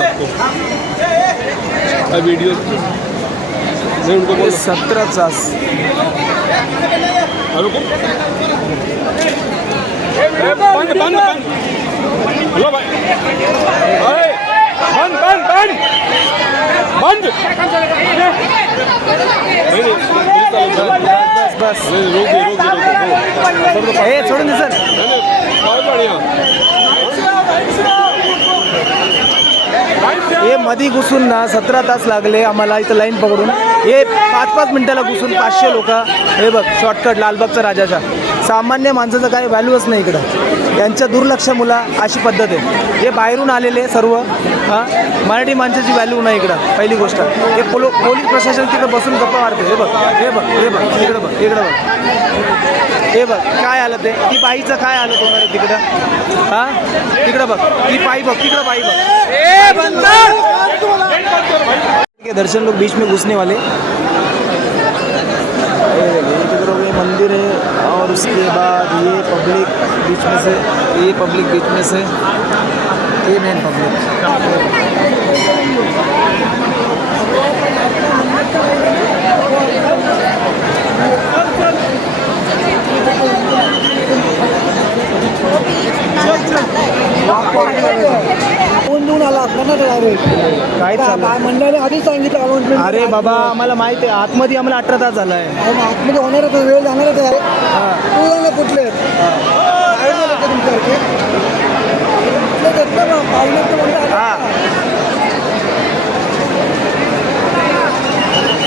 सबको वीडियो मैं उनको बोल 17 तास बंद बंद बंद हेलो भाई बंद बंद बंद बंद बस रोक दे हे सोडून दे सर बहुत बढ़िया हे मधी घुसून ना 17 तास लागले आम्हाला इथं लाईन पकडून. हे 5-5 मिनिटाला घुसून 500 लोक. हे बघ शॉर्टकट लालबागचा राजाचा. सामान्य माणसाचं काही व्हॅल्यूच नाही इकडं. त्यांच्या दुर्लक्षामुळं अशी पद्धत आहे. हे बाहेरून आलेले सर्व हां मराठी माणसाची व्हॅल्यू नाही इकडं. पहिली गोष्ट हे पोलीस प्रशासन तिकडं बसून गप्पा मारते. हे बघ हे बघ हे बघ इकडं बघ इकडं बघ हे बघ काय आलं ते ती बाईचं काय आलं होणार आहे तिकडं हां तिकडं बघ ती बाई बघ तिकडं बाई बघ. दर्शन लोग बीच में घुसने वाले. ये मंदिर है और उसके बाद ये पब्लिक बीच में से ये पब्लिक बीच में से ये मेन पब्लिक. काय मंडळाने आधीच सांगितलं अनाउन्समेंट. अरे बाबा आम्हाला माहिती आहे आतमध्ये आम्हाला 18 तास झाला आहे. आतमध्ये होणारच वेळ जाणारच आहे. पूर्ण कुठले हां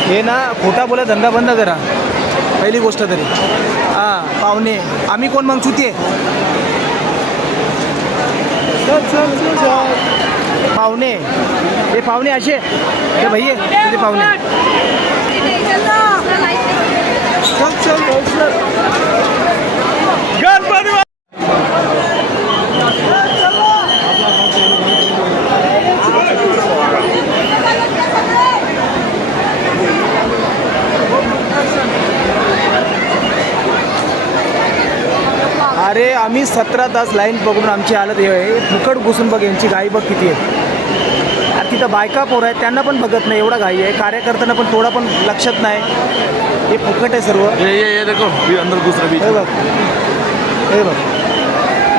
हे ना खोटा बोला धंदा बंद करा पहिली गोष्ट तरी. हां पाहुणे आम्ही कोण मग चुती आहे पाहुणे हे पाहुणे असे हे भैये तुझे पाहुणे. अरे आम्ही 17 तास लाईन पकडून आमची हालत हे आहे. फुकट घुसून बघ यांची घाई बघ किती आहे. अरे तिथं बायका पोर आहेत त्यांना पण बघत नाही एवढा घाई आहे. कार्यकर्त्यांना पण थोडा पण लक्षात नाही. हे फुकट आहे सर्व. ये देखो अंदर दूसरा बीच हे बघ हे बघ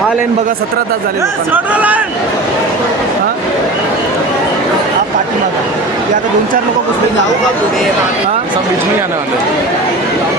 हा लाईन बघा 17 तास झाले लोकांना. हां हा पाठीमागा हे आता 2-4 लोक घुसले. हां सब बीच में ही आने वाले